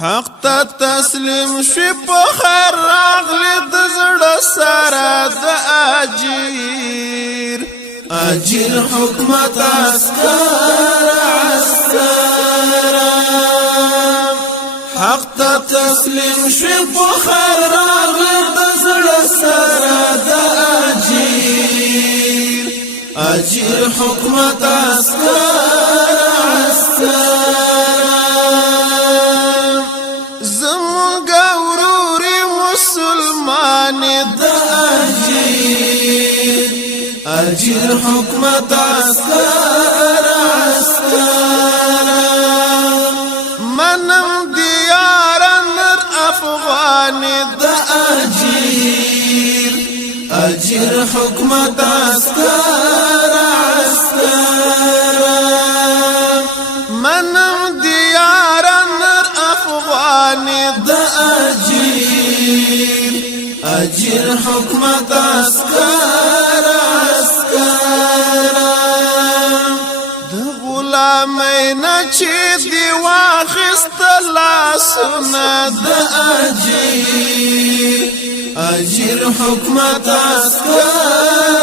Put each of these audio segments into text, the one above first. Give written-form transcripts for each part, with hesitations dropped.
حق ته تسلیم شي په خیر راغلی د زړه سره د اجیر حکومت عسکر حق ته تسلیم شي په خیر راغلی د زړه سره د اجیر حکومت عسکر اجیر حکومت عسکر منم دیار نر افغان د اجیر حکومت عسکر منم دیار نر افغان د اجیر حکومت عسکر غلامینا چې دی واخست لاسونه د اجیر حکومت عسکر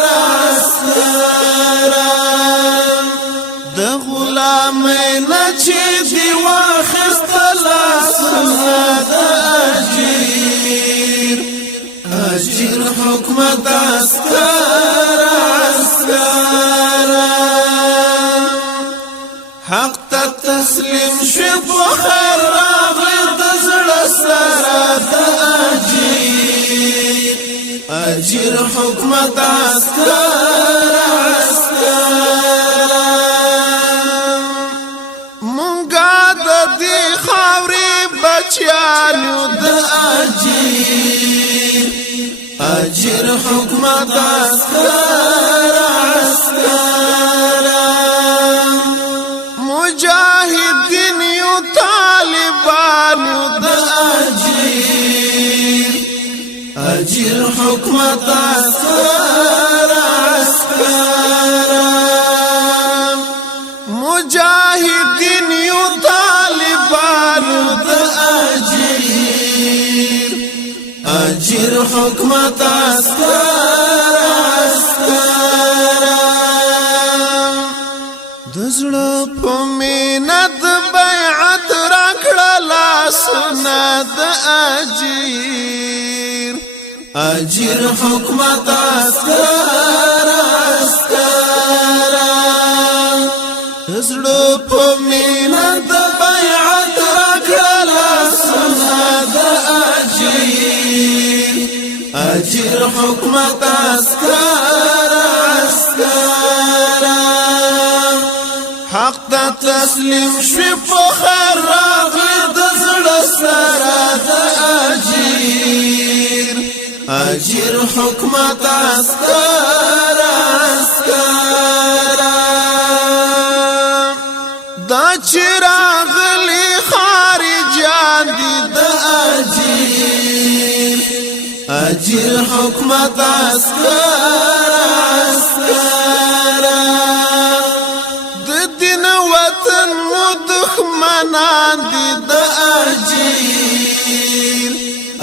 د غلامینا چې دی واخست لاسونه د اجیر حکومت عسکر حق ته تسلیم شي په خیر راغلی د زړه سره د اجیر حکومت عسکر مونږه د دې خاورې بچیانو د اجیر حکومت عسکر مجاهدین یو طالبان د اجیر حکومت عسکر مجاهدین یو طالبان د اجیر حکومت عسکر د زړه په مینه د بیعت راکړه لاسونه د اجیر حکومت عسکر د زړه په مینه د بیعت راکړه لاسونه د اجیر حکومت عسکر حق ته تسلیم شي په خیر راغلی د زړه سره د اجیر حکومت عسکر دا چې راغلی خارجان دي د اجیر حکومت عسکر د دین وطن مو دښمنان دي د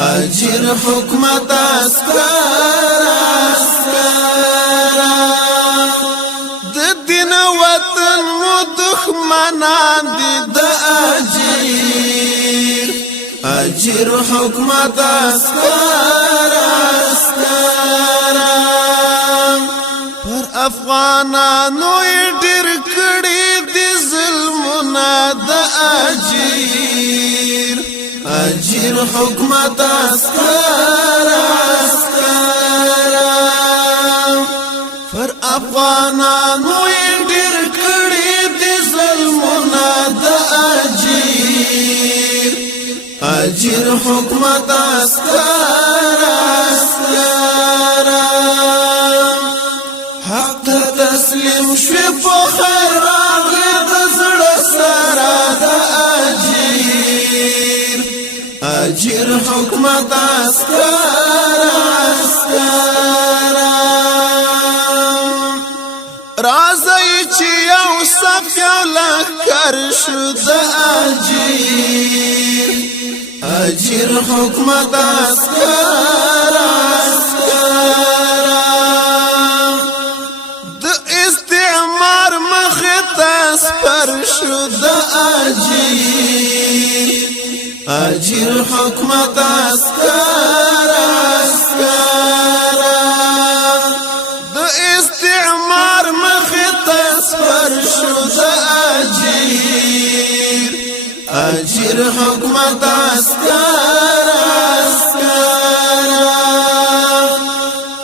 اجیر حکومت عسکر د دین وطن مو دښمنان دي د اجیر حکومت عسکر پر افغانانو ډېر کړي دي ظلمونه د اجیر حکومت عسکر پر افغانانو ډېر کړي دي ظلمونه د اجیر حکومت عسکر حق ته تسلیم شي په خیر راغلی د زړه سره د اجیر حکومت عسکر راځي چې یو صف یو لښکر شو د اجر حکمت اسکر د استعمار مخته سپر شو د اجر حکمت اسکر د استعمار مخته سپر شو د اجر حکمت اسکر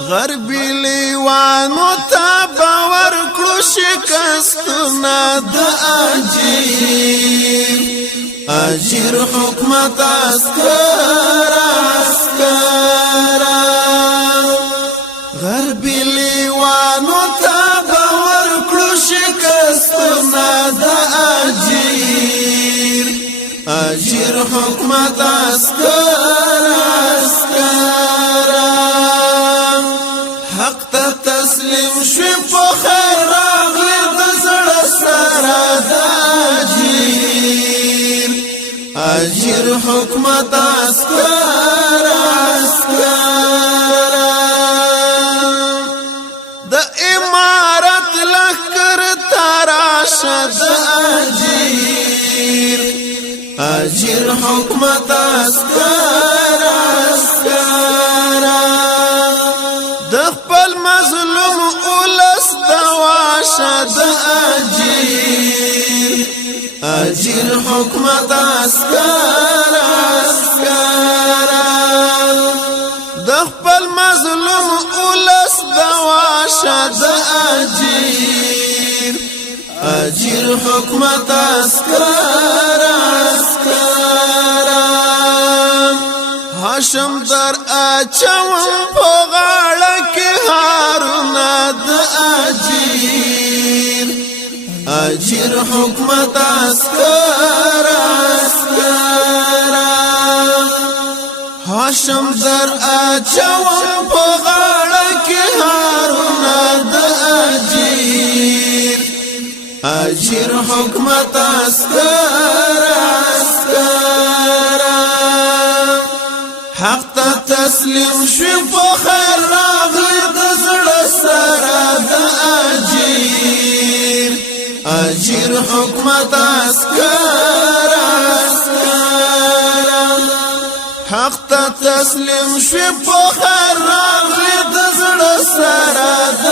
غربی لیوانو تا باور کړو شکستونه د اجر حکمت اسکر غربی لیوانو تا باور کړو شکستونه د اجر حکمت اسکر حق ته تسلیم شوی په خیر راغلی د زړه سره د اجر حکمت اسکر د امارت لخر تراشه د اجر حکمت اسکر د خپل مظلوم اولس دواشه د اجر حکمت اسکر د خپل مظلوم اولس دواشه د اجر حکمت اسکر هاشم در اچوم په غاړه کې هارونه د اجر حکمت اسکر هاشم در اچوم په غاړه کې هارونه د اجر حکمت اسکر حق ته تسلیم شوی په خیر راغلی د زړه سره د اجر حکمت اسکر حق ته تسلیم شوی په خیر راغلی د زړه سره د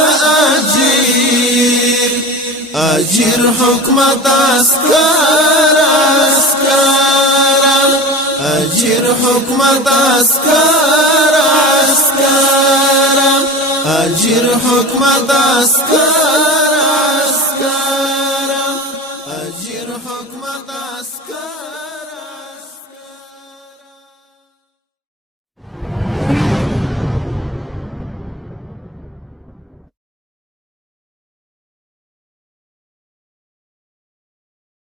اجر حکمت اسکر اجر حکمت اسکر اجر حکمت اسکر اجر حکمت اسکر